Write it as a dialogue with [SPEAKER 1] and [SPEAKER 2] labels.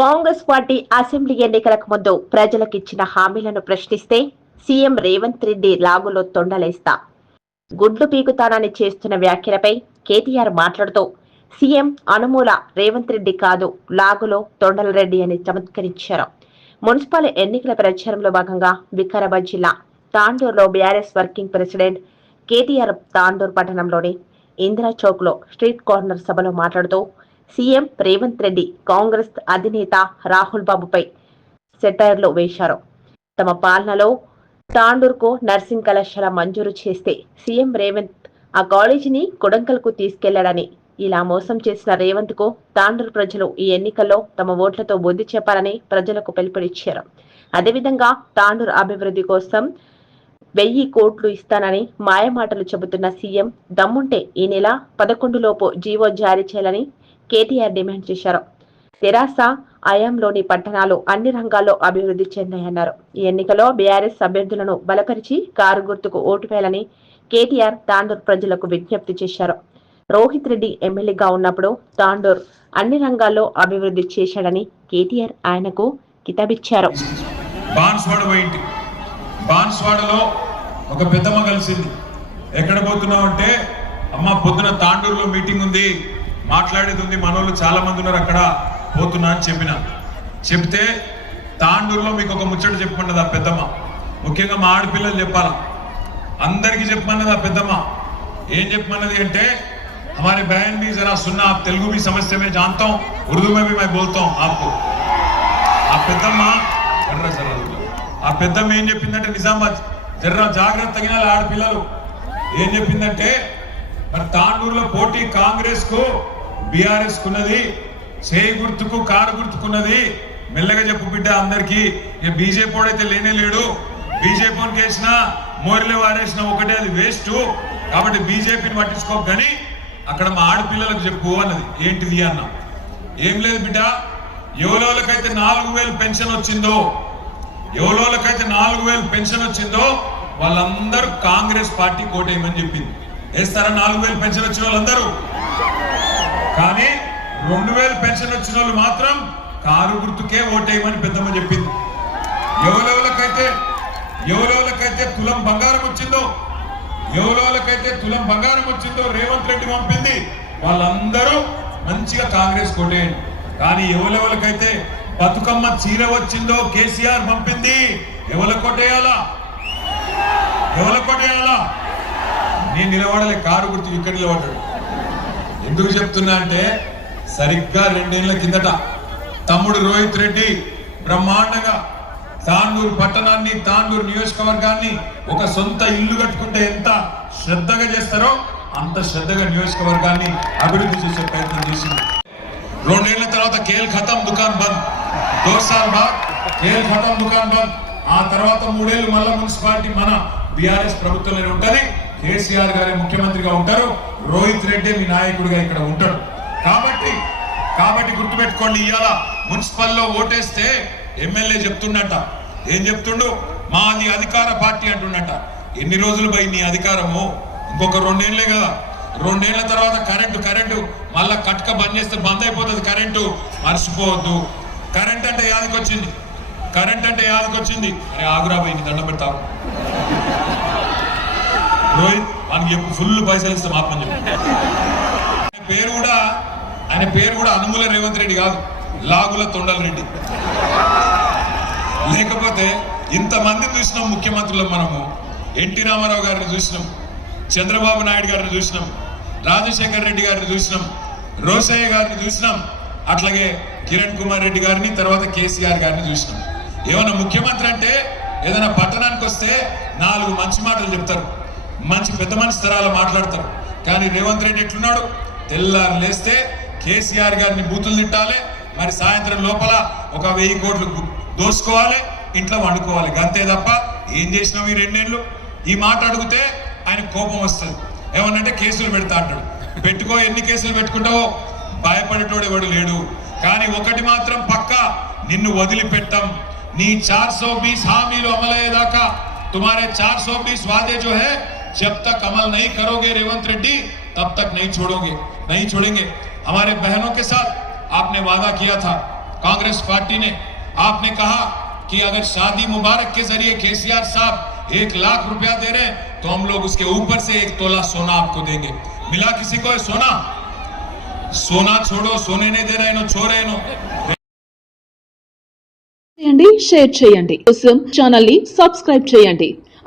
[SPEAKER 1] Congress party assembly ఎన్నికలకు ముందు ప్రజలకిచ్చిన హామీలను ప్రశ్నిస్తే సీఎం రేవంత్ రెడ్డి లాగులో తొండలేస్తా. గుడ్లు పీకుతానని చేస్తున్న వ్యాఖ్యలపై కేటీఆర్ మాట్లాడుతూ సీఎం అనుమూల రేవంత్ రెడ్డి కాదు లాగులో తొండల రెడ్డి అని చమత్కరించారు. మున్సిపల్ ఎన్నికల ప్రచారంలో భాగంగా వికారాబాద్ జిల్లా తాండూరులో BRS working president KTR Tandur పట్టణంలోని ఇందిరా చౌక్లో స్ట్రీట్ కార్నర్ సభలో మాట్లాడుతూ సీఎం రేవంత్ రెడ్డి కాంగ్రెస్ అధినేత రాహుల్ బాబుపై సెటైర్లు వేశారు. తమ పాలనలో తాండూర్కు నర్సింగ్ కళాశాల మంజూరు చేస్తే సీఎం రేవంత్ ఆ కాలేజీని కొడంకల్కు తీసుకెళ్ళాడని ఇలా మోసం చేసిన రేవంత్కు తాండూరు ప్రజలు ఈ ఎన్నికల్లో తమ ఓట్లతో బుద్ధి చెప్పాలని ప్రజలకు పిలుపునిచ్చారు. అదేవిధంగా తాండూరు అభివృద్ధి కోసం వెయ్యి కోట్లు ఇస్తానని మాయమాటలు చెబుతున్న సీఎం దమ్ముంటే ఈ నెల పదకొండు లోపు జీవో జారీ చేయాలని కేటీఆర్ డిమాండ్ చేశారు. తెరాస అయాంలోని పట్టణాలు అన్ని రంగాల్లో అభివృద్ధి చెందాయన్నారు. ఈ ఎన్నికలో బీఆర్ఎస్ అభ్యర్థులను బలపరిచి కారు గుర్తుకు ఓటు వేయాలని కేటీఆర్ తాండూర్ ప్రజలకు విజ్ఞప్తి చేశారు. రోహిత్ రెడ్డి ఎమ్మెల్యేగా ఉన్నప్పుడు తాండూర్ అన్ని రంగాల్లో అభివృద్ధి చేశాడని కేటీఆర్ ఆయనకు కితాబిచ్చారు.
[SPEAKER 2] బాన్స్వాడలో ఒక పెద్దమ్మ కలిసింది. ఎక్కడ పోతున్నావు అంటే అమ్మ పొద్దున తాండూరులో మీటింగ్ ఉంది. మాట్లాడేది ఉంది మనోళ్ళు చాలా మంది ఉన్నారు అక్కడ పోతున్నా అని చెప్పిన చెప్తే తాండూరులో మీకు ఒక ముచ్చట చెప్పమన్నది ఆ పెద్దమ్మ ముఖ్యంగా మా ఆడపిల్లలు చెప్పాలా అందరికీ చెప్పమన్నది ఆ పెద్దమ్మ ఏం చెప్పమన్నది అంటే हमारे बहन भी जरा सुनना आप तेलुगु भी समझते मैं जानता हूँ उर्दू में भी मैं बोलता हूँ आपको ఆ పెద్దమ్మ ఎర్ర జర్రలు ఆ పెద్దమ్మ ఏం చెప్పిందంటే నిజామాబాద్ జర్ర జాగ్రత్త తగిన ఆడపిల్లలు ఏం చెప్పిందంటే మరి తాండూరులో పోటీ కాంగ్రెస్ కు బీఆర్ఎస్ కున్నది చేయి గుర్తుకు కారు గుర్తుకున్నది. మెల్లగా చెప్పు బిడ్డ అందరికి ఇక బీజేపీ అయితే లేనే లేడు. బీజేపీ వేసినా మోర్లే వారేసిన ఒకటే అది వేస్ట్. కాబట్టి బీజేపీని పట్టించుకోకు కానీ అక్కడ మా ఆడపిల్లలకు చెప్పు అన్నది. ఏంటిది అన్నాం? ఏం లేదు బిడ్డ. ఎవరోళ్ళకైతే నాలుగు వేలు పెన్షన్ వచ్చిందో ఎవరోళ్ళకైతే నాలుగు వేలు పెన్షన్ వచ్చిందో వాళ్ళందరూ కాంగ్రెస్ పార్టీ కోటేయమని చెప్పింది. వేస్తారా నాలుగు వేలు పెన్షన్ వచ్చిన వాళ్ళందరూ? కానీ రెండు వేలు పెన్షన్ వచ్చిన వాళ్ళు మాత్రం కారు గుర్తుకే ఓటేయమని పెద్దమ్మ చెప్పింది. ఎవరెవరికైతే ఎవరెవరికైతే తులం బంగారం వచ్చిందో ఎవరెవరికైతే తులం బంగారం వచ్చిందో రేవంత్ రెడ్డి పంపింది వాళ్ళందరూ మంచిగా కాంగ్రెస్ కొట్టేయండి కానీ ఎవరెవరికైతే బతుకమ్మ చీర వచ్చిందో కేసీఆర్ పంపింది ఎవరి కొట్టేయాలా ఎవరి కొట్టేయాలా నేను నిలబడలే కారు గుర్తు ఇక్కడ నిలబడ్డాడు. ఎందుకు చెప్తున్నా అంటే సరిగ్గా రెండేళ్ళ కిందట తమ్ముడు రోహిత్ రెడ్డి బ్రహ్మాండంగా తాండూరు పట్టణాన్ని తాండూరు నియోజకవర్గాన్ని ఒక సొంత ఇల్లు కట్టుకుంటే ఎంత శ్రద్ధగా చేస్తారో అంత శ్రద్ధగా నియోజకవర్గాన్ని అభివృద్ధి చేసే ప్రయత్నం చేసింది. రెండేళ్ళ తర్వాత కేల్ ఖతం దుకాన్ బంద్. దో బాగ్ కేల్ ఖతం దుకాన్ బంద్. ఆ తర్వాత మూడేళ్ళు మళ్ళా మున్సిపాలిటీ మన బీఆర్ఎస్ ప్రభుత్వంలోనే ఉంటుంది. కేసీఆర్ గారే ముఖ్యమంత్రిగా ఉంటారు. రోహిత్ రెడ్డి మీ నాయకుడిగా ఇక్కడ ఉంటాడు. కాబట్టి కాబట్టి గుర్తుపెట్టుకోండి ఇవాళ మున్సిపల్లో ఓటేస్తే ఎమ్మెల్యే చెప్తుండట. ఏం చెప్తుండు? మాది అధికార పార్టీ అంటుండట. ఎన్ని రోజులు పోయి నీ అధికారము? ఇంకొక రెండేళ్ళే కదా. రెండేళ్ళ తర్వాత కరెంటు కరెంటు. మళ్ళా కట్క బంద్ చేస్తే బంద్ అయిపోతుంది కరెంటు. మర్చిపోవద్దు. కరెంట్ అంటే యాదకొచ్చింది. కరెంట్ అంటే యాదకొచ్చింది. అరే ఆగురా పోయి దండం పెడతావు రోహిత్ మనకి చెప్పు ఫుల్ పైసలు ఇస్తాం ఆత్మని చెప్పి ఆయన పేరు కూడా ఆయన పేరు కూడా అనుమూల రేవంత్ రెడ్డి కాదు. లాగుల తొండల రెడ్డి. లేకపోతే ఇంతమందిని చూసినాం ముఖ్యమంత్రులు మనము. ఎన్టీ రామారావు గారిని చూసినాం. చంద్రబాబు నాయుడు గారిని చూసినాం. రాజశేఖర్ రెడ్డి గారిని చూసినాం. రోసయ్య గారిని చూసినాం. అట్లాగే కిరణ్ కుమార్ రెడ్డి గారిని తర్వాత కేసీఆర్ గారిని చూసినాం. ఏమైనా ముఖ్యమంత్రి అంటే ఏదైనా పట్టణానికి వస్తే నాలుగు మంచి మాటలు చెప్తారు. మంచి పెద్ద మనిషి తరాలు మాట్లాడతారు. కానీ రేవంత్ రెడ్డి ఎట్లున్నాడు? తెల్లారు లేస్తే కేసీఆర్ గారిని బూతులు తిట్టాలి. మరి సాయంత్రం లోపల ఒక వెయ్యి కోట్లు దోసుకోవాలి ఇంట్లో వండుకోవాలి. అంతే తప్ప ఏం చేసినావు ఈ రెండేళ్ళు? ఈ మాట అడిగితే ఆయన కోపం వస్తుంది. ఏమన్నంటే కేసులు పెడతా అంటాడు. పెట్టుకో ఎన్ని కేసులు పెట్టుకుంటావో? భయపడేటోడు ఎవడు లేడు. కానీ ఒకటి మాత్రం పక్క నిన్ను వదిలిపెట్టం. నీ చార్ సో బీస్ హామీలు అమలయ్యేదాకా. తుమారే చార్ సో బీస్ వాదే జో హే. जब तक अमल नहीं करोगे रेवंत रेड्डी तब तक नहीं छोड़ोगे नहीं छोड़ेंगे हमारे बहनों के साथ आपने वादा किया था कांग्रेस पार्टी ने आपने कहा कि अगर शादी मुबारक के जरिए केसीआर साहब एक लाख रुपया दे रहे हैं तो हम लोग उसके ऊपर से एक तोला सोना आपको देंगे मिला किसी को ये सोना सोना छोड़ो सोने नहीं दे रहे नो छोरे नो
[SPEAKER 3] చేయండి షేర్ చేయండి కోసం ఛానల్ ని సబ్స్క్రైబ్ చేయండి